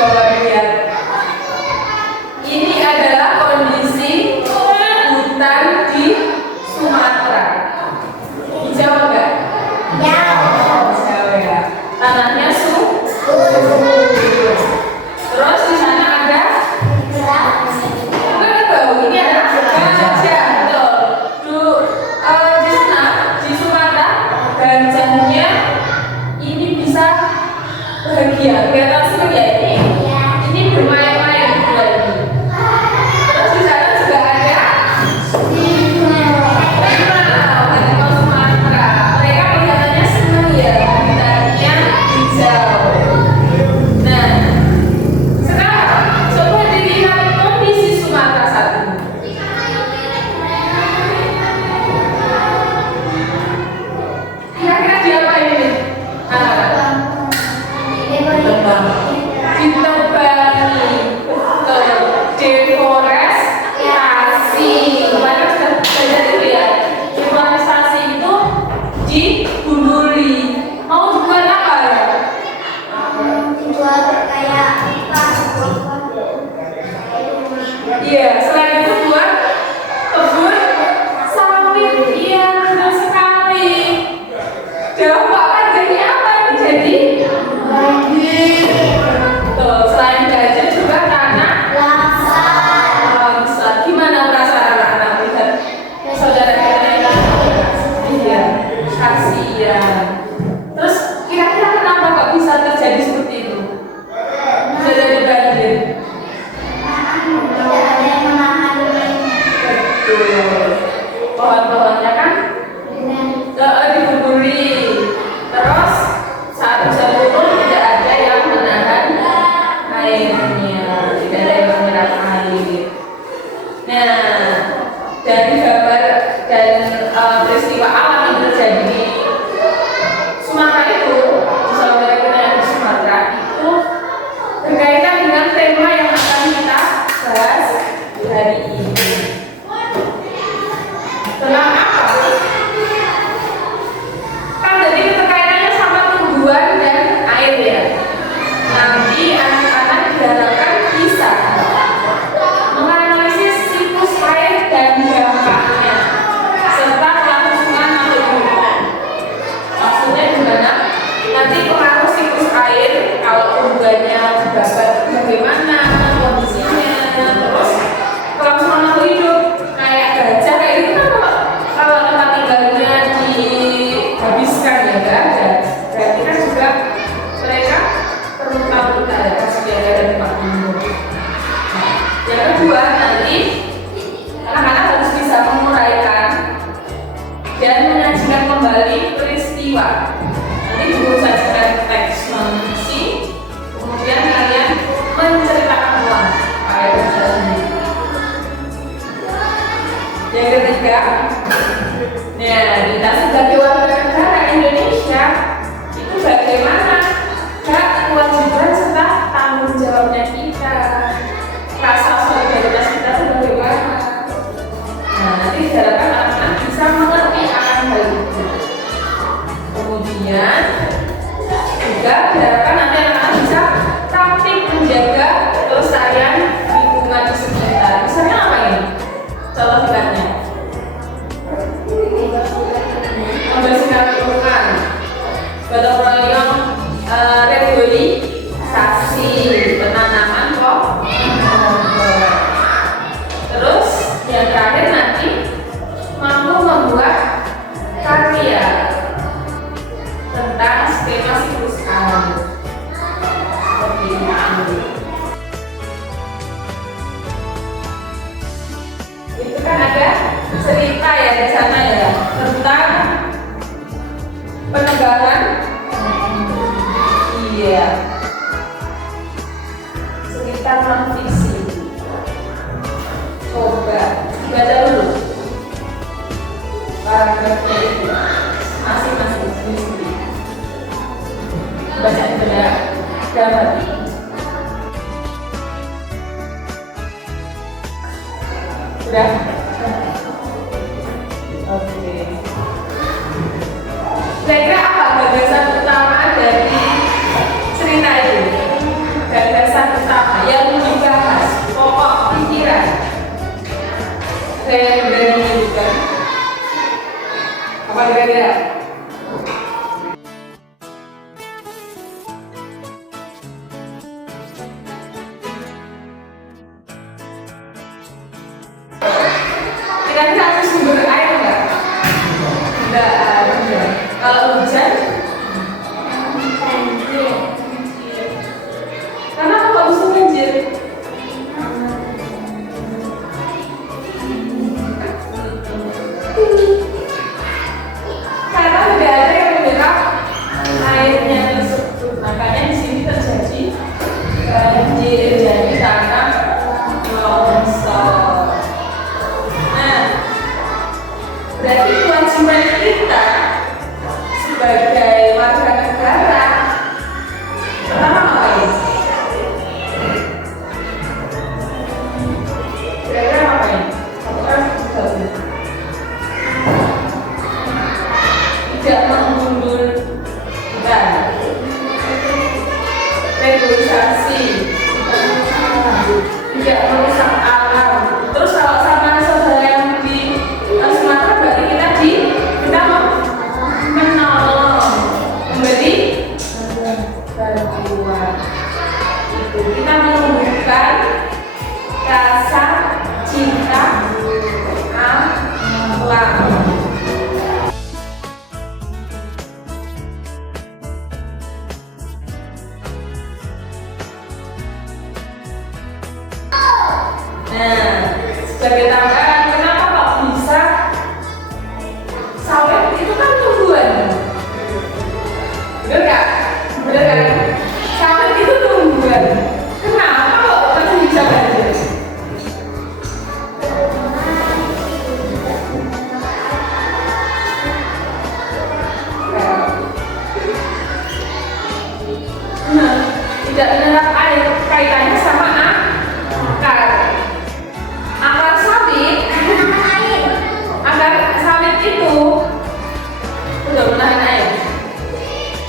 Coba lihat. Ini adalah kondisi hutan di Sumatera. Hijau enggak? Ya. Hijau ya. Tanahnya terus di sana ada ini ada gajah. Betul. Di sana di Sumatera gajahnya ini bisa bahagia. Kelihatan sini ya ini. Ini bermain-main juga ini. Terus di sana juga ada harimau Sumatera. Mereka kelihatannya senang ya, hutannya hijau. Nah, sekarang coba dilihat kondisi Sumatera saat ini. Kira-kira diapain ini? Anak-anak? Ditebangi, deforestasi. Kemarin sudah belajar itu ya. Deforestasi itu dibunduli. Mau dibuat apa ya? Buat kayak Iya, selain itu buat kebun sawit. Iya, benar sekali. Dampak kerjanya apa yang terjadi? Tuh, selain gajah juga tanah longsor. Gimana perasaan anak-anak lihat saudara kita yang iya, kasihan. Terus kira-kira kenapa kok bisa terjadi seperti itu? Bisa jadi banjir. tidak ada yang menahan Betul. Pohon-pohonnya kan dibunduli. Terus saat hujan turun tidak ada yang menahan airnya, tidak ada yang menyerap air. Nah, dari gambar dan peristiwa alam yang terjadi di Sumatera itu, saudara kita yang di Sumatera itu berkaitan dengan tema yang akan kita bahas di hari ini. Tentang apa? Kan jadi keterkaitannya sama tumbuhan dan air ya. Nanti anak-anak diharapkan bisa menganalisis siklus air dan dampaknya serta kelangsungan makhluk hidup. Maksudnya gimana? Nanti pengaruh siklus air kalau tumbuhannya dapat bagaimana kondisinya, terus kelangsungan makhluk hidup kayak gajah kayak gitu kan kalau tempat tinggalnya dihabiskan ya nggak ada. Berarti kan juga mereka perlu tahu kita ada persediaan dan tempat tinggal. Yang kedua nanti anak-anak harus bisa menguraikan dan menyajikan kembali peristiwa. Nanti guru sajikan teks non-fiksi, kemudian kalian menceritakan ulang pakai bahasa sendiri. Yang ketiga, nah kita sebagai warga negara Indonesia itu bagaimana kewajiban serta tanggung jawabnya kita, rasa solidaritas kita itu bagaimana. Nah nanti diharapkan anak-anak bisa mengerti akan hal itu. Kemudian juga diharapkan nanti anak-anak bisa praktik menjaga kelestarian lingkungan di sekitar. Misalnya apa ini? Contoh dekatnya. Membersihkan lingkungan, gotong royong, reboisasi, penanaman pohon. Terus yang terakhir nanti mampu membuat karya tentang skema siklus air. Seperti itu. Itu kan ada cerita ya di sana ya tentang penegakan. Iya. Cerita non-fiksi. Coba baca dulu paragrafnya itu masing-masing sendiri. Baca benar dalam hati. Sudah? Oke. Kira-kira apa gagasan utama dari cerita itu? Gagasan Kira-kira ada sumber air nggak? Nggak ada. Kalau hujan, banjir. karena apa bisa banjir? Karena tidak ada yang menyerap airnya tersebut. Makanya di sini terjadi banjir, jadi karena longsor. Nah, berarti kewajiban kita sebagai warga negara pertama ngapain? Kira-kira ngapain? Satu orang satu. Tidak menggundulkan regulasi, tidak merusak alam. Terus kalau sama saudara yang di Sumatera berarti kita menolong, memberi bantuan. Itu kita menumbuhkan rasa cinta alam. Nah, sebagai tambahan, kenapa kok bisa sawit itu kan tumbuhan? Bener nggak? Bener kan? Sawit itu tumbuhan. Kenapa kok masih bisa banjir? Nah, tidak menyerap air, kaitannya sama akar. Akar sawit, akar sawit itu udah menahan air.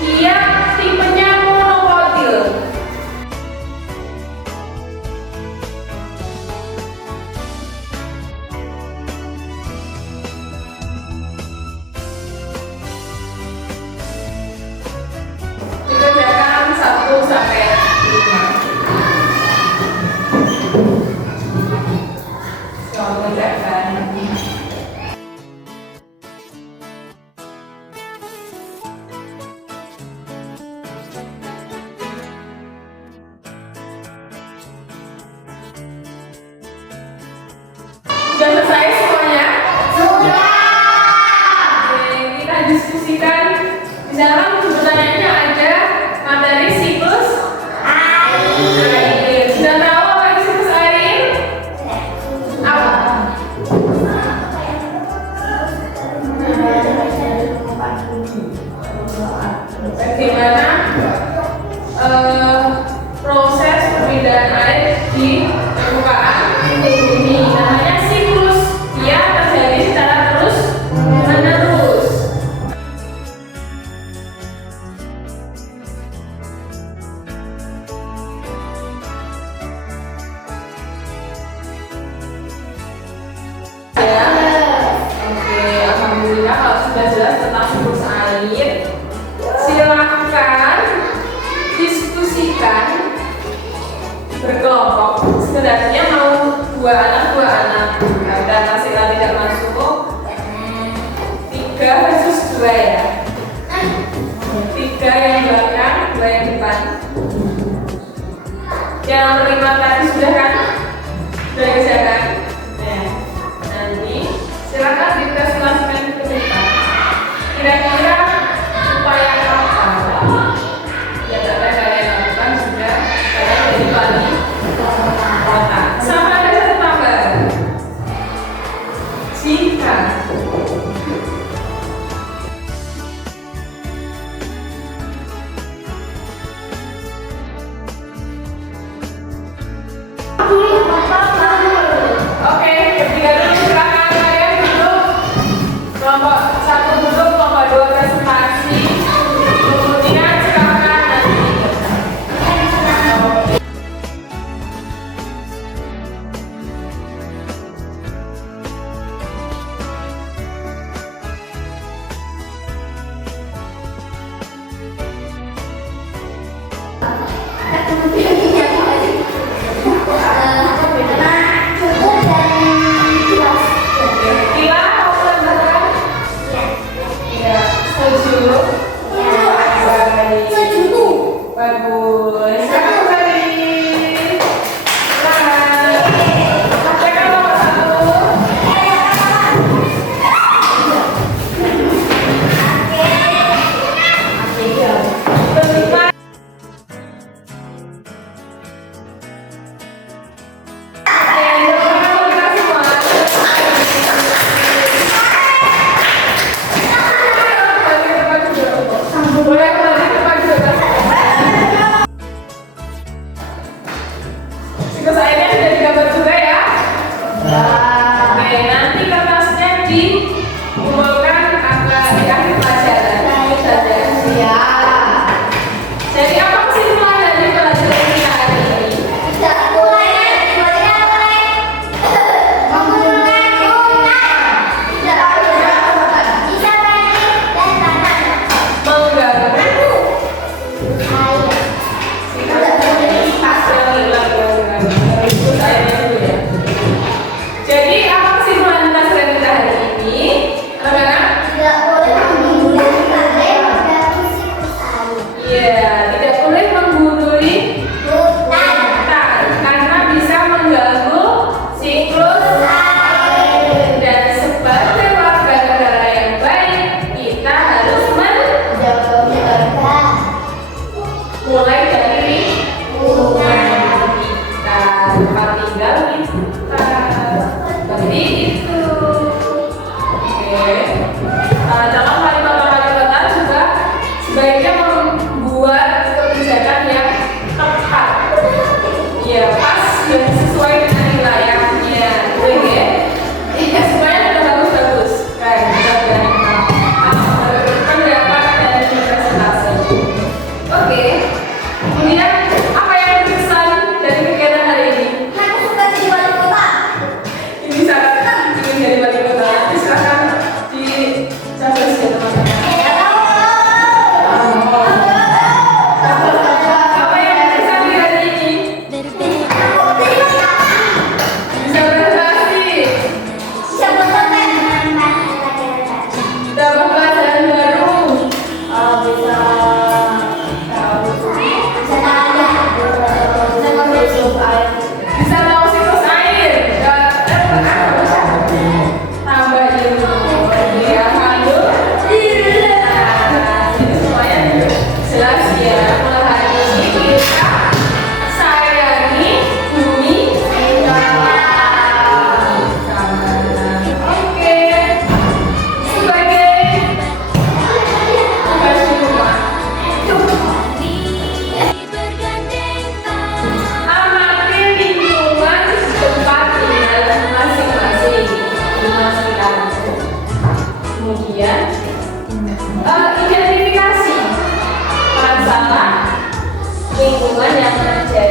Dia tipenya monokotil. Dikerjakan 1 sampai 5. Selamat mengerjakan. Sudah selesai semuanya? Sudah. Oke, kita diskusikan. Di dalam pertanyaannya ada materi siklus air. Sudah tahu apa itu siklus air? Apa? Bagaimana proses perpindahan air di permukaan bumi? Namanya siklus. Dia terjadi secara terus menerus. Ya, oke, alhamdulillah kalau sudah jelas tentang siklus air, silakan diskusikan berkelompok. Sebenarnya mau 2 anak, dan hasilnya tidak masuk 3 versus 2 ya. 3 yang belakang, 2 yang depan. Yang terima tadi sudah kan? Sudah kerjakan? Nah, nanti silakan dipresentasikan ke depan. Kira-kira upaya apa yang akan kalian lakukan sudah kalian jadi wali kota? Sama ada satu tambahan. Jika Bapak, Siklus airnya sudah digambar juga ya? Oke, nanti kertasnya dikumpulkan agak di akhir pelajaran. Saja. Ya. Jadi apa kesimpulan dari pelajaran kita hari ini? Tidak boleh menggunakan gunaan. Tidak boleh bisa balik dan tanah. Mengganggu Air. siklus airnya dulu ya. Jadi apa kesimpulan pelajaran kita hari ini? Anak-anak? Tidak boleh menggunakan mengganggu siklus air. Iya, tidak boleh menggurui Hutan. hutan karena bisa mengganggu siklus air. Dan sebagai warga negara yang baik, kita harus Jaga menjaga mulai dari lingkungan. kita, tempat tinggal kita. Seperti itu. Oke. Dalam wali-kota juga sebaiknya membuat kebijakan yang tepat. Ya, pas dan sesuai dengan wilayahnya. Betul ya? Iya, semuanya sudah bagus-bagus. Kan, pendapat dan presentasi. Oke. Kemudian apa yang berkesan dari kegiatan hari ini? Aku suka jadi wali kota. Ini sangat ingin jadi wali kota. Nanti silakan dicabut ya teman-teman. Apa yang berkesan di hari ini? Bisa berprestasi, dapat pelajaran baru, bisa tahu siklus air, tambah ilmu. Ya, alhamdulillah. Jadi semuanya jelas ya. Mulai hari ini kita sayangi bumi. Oke. Sebagai tugas di rumah, amati lingkungan tempat tinggal masing-masing di sekitar. Kemudian identifikasi masalah lingkungan yang terjadi